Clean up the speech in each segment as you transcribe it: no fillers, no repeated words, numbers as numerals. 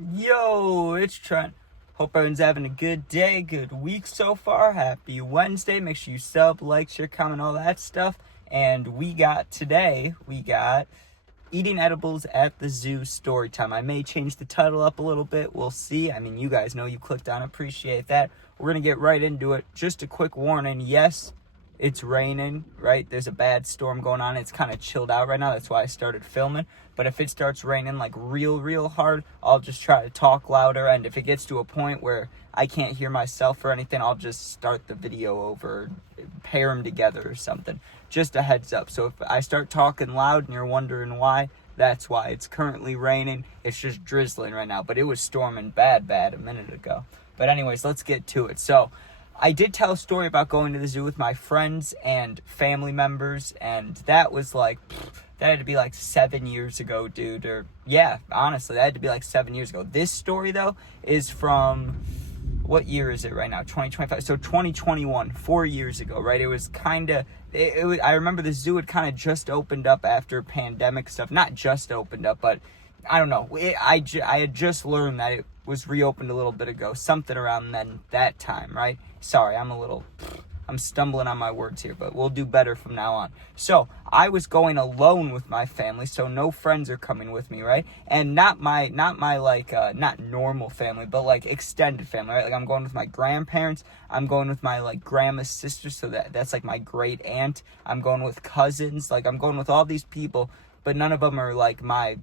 Yo, it's Trent. Hope everyone's having a good day, good week so far. Happy Wednesday. Make sure you sub, like, share, comment, all that stuff. And we got eating edibles at the zoo story time. I may change the title up a little bit. We'll see. I mean, you guys know you clicked on. Appreciate that. We're going to get right into it. Just a quick warning. Yes, it's raining, right? There's a bad storm going on. It's kind of chilled out right now. That's why I started filming. But if it starts raining like real hard, I'll just try to talk louder. And if it gets to a point where I can't hear myself or anything, I'll just start the video over, pair them together or something. Just a heads up. So if I start talking loud and you're wondering why, that's why. It's currently raining. It's just drizzling right now. But it was storming bad a minute ago. But anyways, let's get to it. So I did tell a story about going to the zoo with my friends and family members, and that was like, that had to be like 7 years ago, dude. Or, yeah, honestly, that had to be like 7 years ago. This story, though, is from, what year is it right now? 2025. So 2021, 4 years ago, right? It was kind of, I remember the zoo had kind of just opened up after pandemic stuff. Not just opened up, but I don't know. I had just learned that it was reopened a little bit ago. Something around that time, right? Sorry, I'm stumbling on my words here, but we'll do better from now on. So I was going alone with my family, so no friends are coming with me, right? And not my like, not normal family, but like extended family, right? Like I'm going with my grandparents. I'm going with my like grandma's sister, so that's like my great aunt. I'm going with cousins. Like I'm going with all these people, but none of them are like my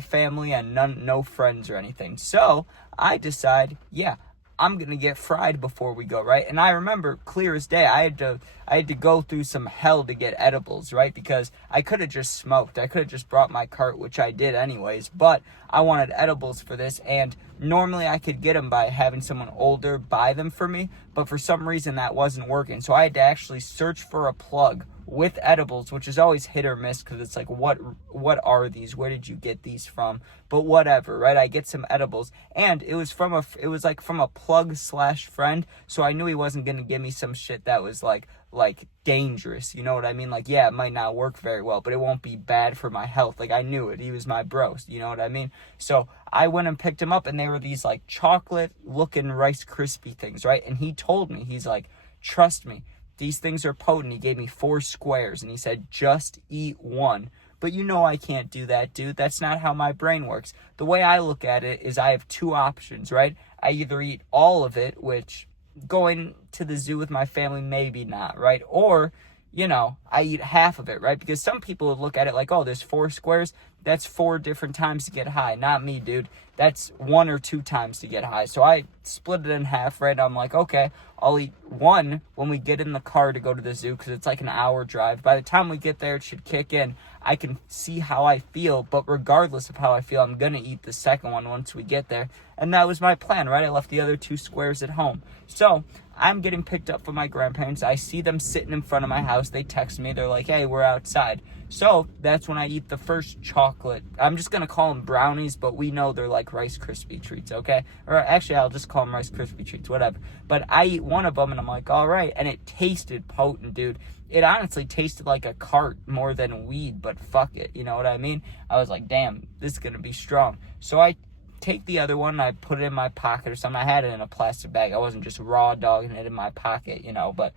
family, and no friends or anything. So I decide, yeah, I'm gonna get fried before we go, right? And I remember clear as day, I had to go through some hell to get edibles, right? Because I could have just smoked. I could have just brought my cart, which I did anyways, but I wanted edibles for this, and normally I could get them by having someone older buy them for me, but for some reason that wasn't working. So I had to actually search for a plug with edibles, which is always hit or miss, because it's like, what are these? Where did you get these from? But whatever, right? I get some edibles, and it was from a plug/friend, so I knew he wasn't gonna give me some shit that was like dangerous, you know what I mean? Like, yeah, it might not work very well, but it won't be bad for my health. Like, I knew it. He was my bro, you know what I mean? So I went and picked him up, and they were these like chocolate looking Rice Krispie things, right? And he told me, he's like, trust me, these things are potent. He gave me 4 squares, and he said, just eat one. But you know I can't do that, dude. That's not how my brain works. The way I look at it is I have 2 options, right? I either eat all of it, which going to the zoo with my family, maybe not, right? Or, you know, I eat half of it, right? Because some people would look at it like, oh, there's 4 squares. That's 4 different times to get high. Not me, dude. That's 1 or 2 times to get high. So I split it in half, right? I'm like, okay, I'll eat 1 when we get in the car to go to the zoo, because it's like an hour drive. By the time we get there, it should kick in. I can see how I feel, but regardless of how I feel, I'm going to eat the second one once we get there. And that was my plan, right? I left the other 2 squares at home. So I'm getting picked up from my grandparents. I see them sitting in front of my house. They text me. They're like, hey, we're outside. So that's when I eat the first chocolate. I'm just going to call them brownies, but we know they're like Rice Krispie treats, okay? Or actually, I'll just call them Rice Krispie treats, whatever. But I eat one of them, and I'm like, all right. And it tasted potent, dude. It honestly tasted like a cart more than weed, but fuck it. You know what I mean? I was like, damn, this is going to be strong. So I take the other one, and I put it in my pocket or something. I had it in a plastic bag. I wasn't just raw dogging it in my pocket, you know, but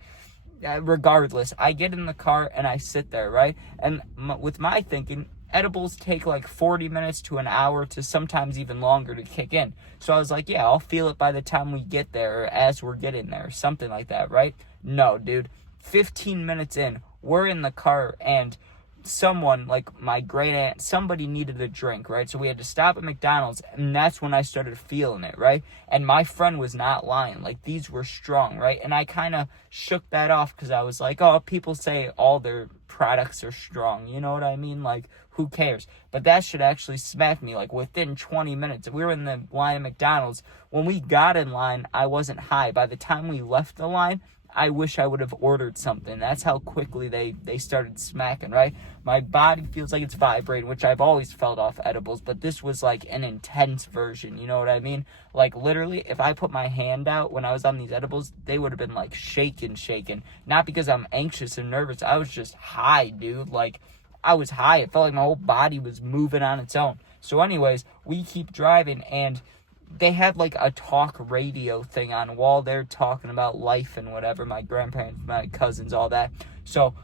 regardless, I get in the car and I sit there, right? And with my thinking, edibles take like 40 minutes to an hour to sometimes even longer to kick in. So I was like, yeah, I'll feel it by the time we get there, or as we're getting there, something like that, right? No, dude. 15 minutes in, we're in the car, and someone, like my great aunt, somebody needed a drink, right? So we had to stop at McDonald's, and that's when I started feeling it, right? And my friend was not lying. Like, these were strong, right? And I kind of shook that off, because I was like, oh, people say all their products are strong, you know what I mean? Like, who cares? But that should actually smack me. Like, within 20 minutes, we were in the line at McDonald's. When we got in line, I wasn't high. By the time we left the line, I wish I would have ordered something. That's how quickly they started smacking, right? My body feels like it's vibrating, which I've always felt off edibles, but this was like an intense version, you know what I mean? Like, literally, if I put my hand out when I was on these edibles, they would have been like shaking. Not because I'm anxious and nervous. I was just high, dude. Like, I was high. It felt like my whole body was moving on its own. So anyways, we keep driving, and they had like a talk radio thing on while they're talking about life and whatever, my grandparents, my cousins, all that. So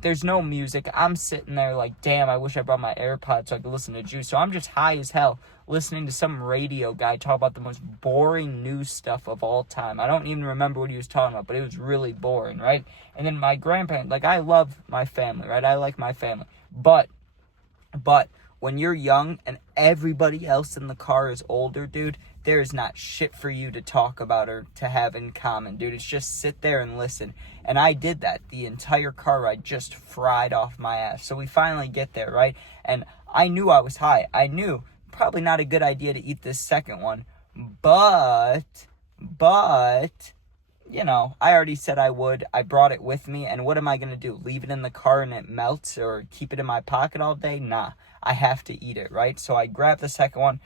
there's no music. I'm sitting there like, damn, I wish I brought my AirPods so I could listen to Juice. So I'm just high as hell listening to some radio guy talk about the most boring news stuff of all time. I don't even remember what he was talking about, but it was really boring, right? And then my grandparents, like, I love my family, right? I like my family. But when you're young and everybody else in the car is older, dude, there is not shit for you to talk about or to have in common, dude. It's just sit there and listen. And I did that the entire car ride, just fried off my ass. So we finally get there, right? And I knew I was high. I knew probably not a good idea to eat this second one. But, you know, I already said I would. I brought it with me. And what am I going to do? Leave it in the car and it melts, or keep it in my pocket all day? Nah, I have to eat it, right? So I grab the second one.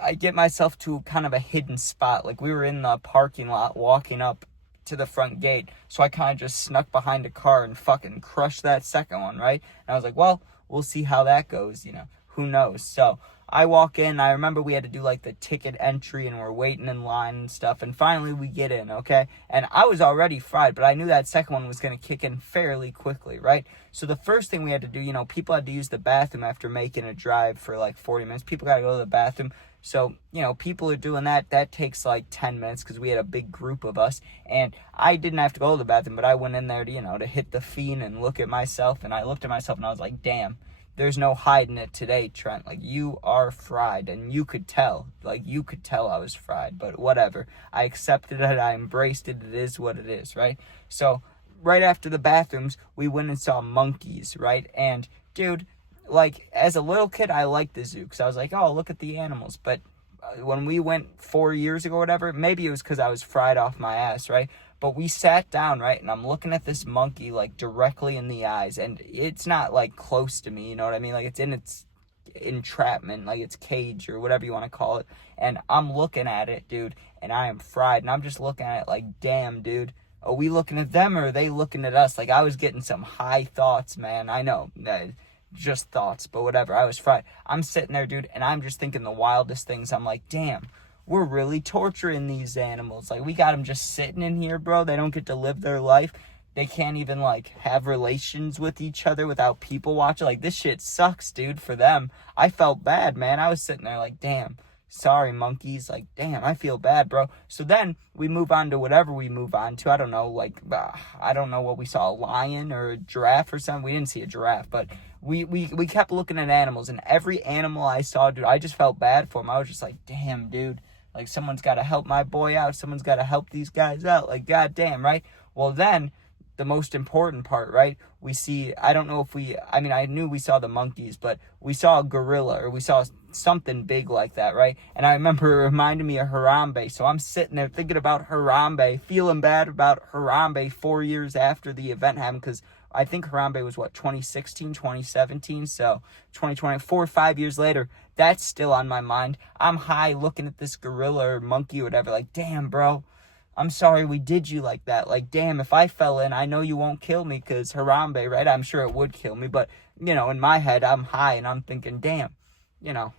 I get myself to kind of a hidden spot. Like, we were in the parking lot walking up to the front gate. So I kind of just snuck behind a car and fucking crushed that second one, right? And I was like, well, we'll see how that goes, you know. Who knows? So I walk in. I remember we had to do like the ticket entry, and we're waiting in line and stuff. And finally we get in, okay? And I was already fried, but I knew that second one was going to kick in fairly quickly, right? So the first thing we had to do, you know, people had to use the bathroom after making a drive for like 40 minutes. People got to go to the bathroom. So, you know, people are doing that. That takes like 10 minutes because we had a big group of us. And I didn't have to go to the bathroom, but I went in there to, you know, to hit the fiend and look at myself. And I looked at myself and I was like, damn, there's no hiding it today, Trent. Like, you are fried. And you could tell. Like, you could tell I was fried. But whatever. I accepted it. I embraced it. It is what it is, right? So, right after the bathrooms, we went and saw monkeys, right? And, dude, like, as a little kid, I liked the zoo because I was like, oh, look at the animals. But when we went 4 years ago or whatever, maybe it was because I was fried off my ass, right? But we sat down, right, and I'm looking at this monkey, like, directly in the eyes, and it's not, like, close to me, you know what I mean? Like, it's in its entrapment, like, its cage, or whatever you want to call it, and I'm looking at it, dude, and I am fried, and I'm just looking at it like, damn, dude, are we looking at them, or are they looking at us? Like, I was getting some high thoughts, man. I know, just thoughts, but whatever. I was fried. I'm sitting there, dude, and I'm just thinking the wildest things. I'm like, damn, we're really torturing these animals. Like, we got them just sitting in here, bro. They don't get to live their life. They can't even, like, have relations with each other without people watching. Like, this shit sucks, dude, for them. I felt bad, man. I was sitting there like, damn, sorry, monkeys. Like, damn, I feel bad, bro. So then we move on to whatever we move on to. I don't know, like, I don't know what we saw, a lion or a giraffe or something. We didn't see a giraffe, but we kept looking at animals, and every animal I saw, dude, I just felt bad for them. I was just like, damn, dude, like, someone's got to help my boy out. Someone's got to help these guys out. Like, goddamn, right? Well, then the most important part, right? We see, I don't know if I knew we saw the monkeys, but we saw a gorilla, or we saw something big like that, right? And I remember it reminded me of Harambe. So I'm sitting there thinking about Harambe, feeling bad about Harambe 4 years after the event happened, because I think Harambe was, 2016, 2017, so 2020, 4 or 5 years later, that's still on my mind. I'm high looking at this gorilla or monkey or whatever, like, damn, bro, I'm sorry we did you like that. Like, damn, if I fell in, I know you won't kill me, because Harambe, right, I'm sure it would kill me, but, you know, in my head, I'm high, and I'm thinking, damn, you know,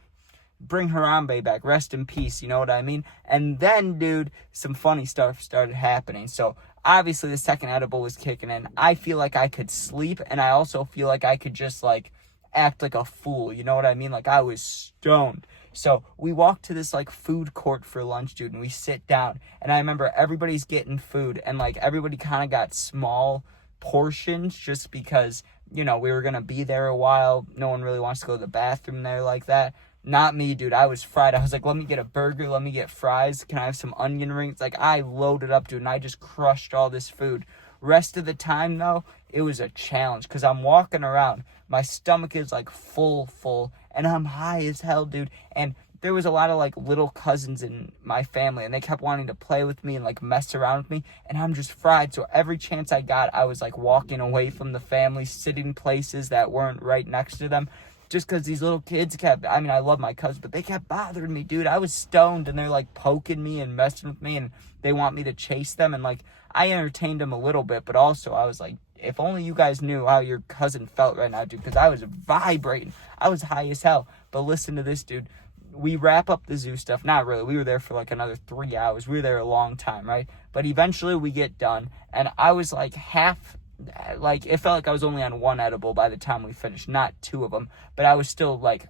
bring Harambe back, rest in peace, you know what I mean? And then, dude, some funny stuff started happening. So obviously the second edible was kicking in. I feel like I could sleep, and I also feel like I could just, like, act like a fool, you know what I mean? Like, I was stoned. So we walk to this, like, food court for lunch, dude, and we sit down, and I remember everybody's getting food, and, like, everybody kind of got small portions just because, you know, we were gonna be there a while. No one really wants to go to the bathroom there like that. Not me, dude. I was fried. I was like, let me get a burger, let me get fries, can I have some onion rings? Like, I loaded up, dude, and I just crushed all this food. Rest of the time, though, it was a challenge, because I'm walking around, my stomach is, like, full, and I'm high as hell, dude, and there was a lot of, like, little cousins in my family, and they kept wanting to play with me and, like, mess around with me, and I'm just fried. So every chance I got, I was, like, walking away from the family, sitting places that weren't right next to them, just because these little kids kept, I mean, I love my cousins, but they kept bothering me, dude. I was stoned, and they're, like, poking me and messing with me, and they want me to chase them, and, like, I entertained them a little bit, but also I was like, if only you guys knew how your cousin felt right now, dude, because I was vibrating. I was high as hell. But listen to this, dude. We wrap up the zoo stuff. Not really. We were there for like another 3 hours. We were there a long time, right? But eventually we get done. And I was like it felt like I was only on one edible by the time we finished. Not 2 of them. But I was still like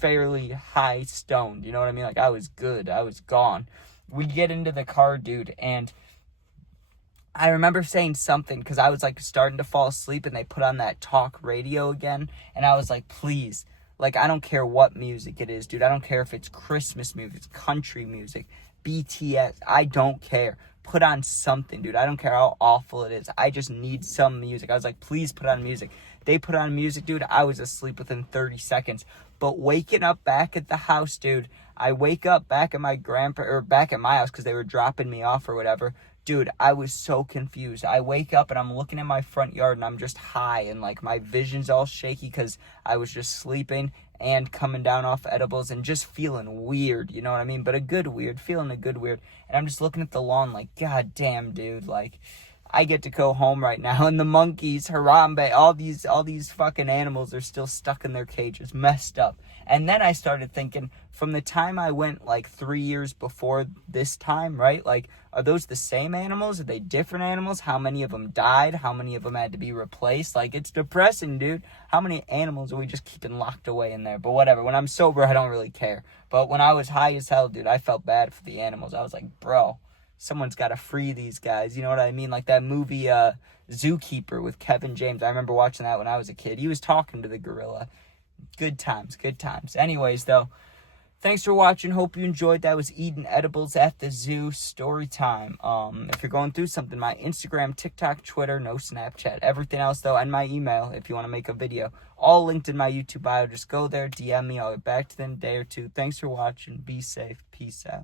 fairly high stoned. You know what I mean? Like I was good. I was gone. We get into the car, dude. And I remember saying something because I was like starting to fall asleep and they put on that talk radio again. And I was like, please. Like, I don't care what music it is, dude. I don't care if it's Christmas music, country music, BTS. I don't care. Put on something, dude. I don't care how awful it is. I just need some music. I was like, please put on music. They put on music, dude. I was asleep within 30 seconds. But waking up back at the house, dude, I wake up back at back at my house because they were dropping me off or whatever. Dude, I was so confused. I wake up and I'm looking at my front yard and I'm just high and like my vision's all shaky because I was just sleeping and coming down off edibles and just feeling weird, you know what I mean? But a good weird, feeling a good weird. And I'm just looking at the lawn like, God damn, dude, like I get to go home right now and the monkeys, Harambe, all these fucking animals are still stuck in their cages, messed up. And then I started thinking, from the time I went like 3 years before this time, right? Like, are those the same animals? Are they different animals? How many of them died? How many of them had to be replaced? Like, it's depressing, dude. How many animals are we just keeping locked away in there? But whatever. When I'm sober, I don't really care. But when I was high as hell, dude, I felt bad for the animals. I was like, bro, someone's got to free these guys. You know what I mean? Like that movie Zookeeper with Kevin James. I remember watching that when I was a kid. He was talking to the gorilla. Good times, good times. Anyways, though, thanks for watching. Hope you enjoyed. That was eating edibles at the zoo story time. If you're going through something, my Instagram, TikTok, Twitter, no Snapchat. Everything else, though, and my email if you want to make a video. All linked in my YouTube bio. Just go there, DM me. I'll get back to them in a day or two. Thanks for watching. Be safe. Peace out.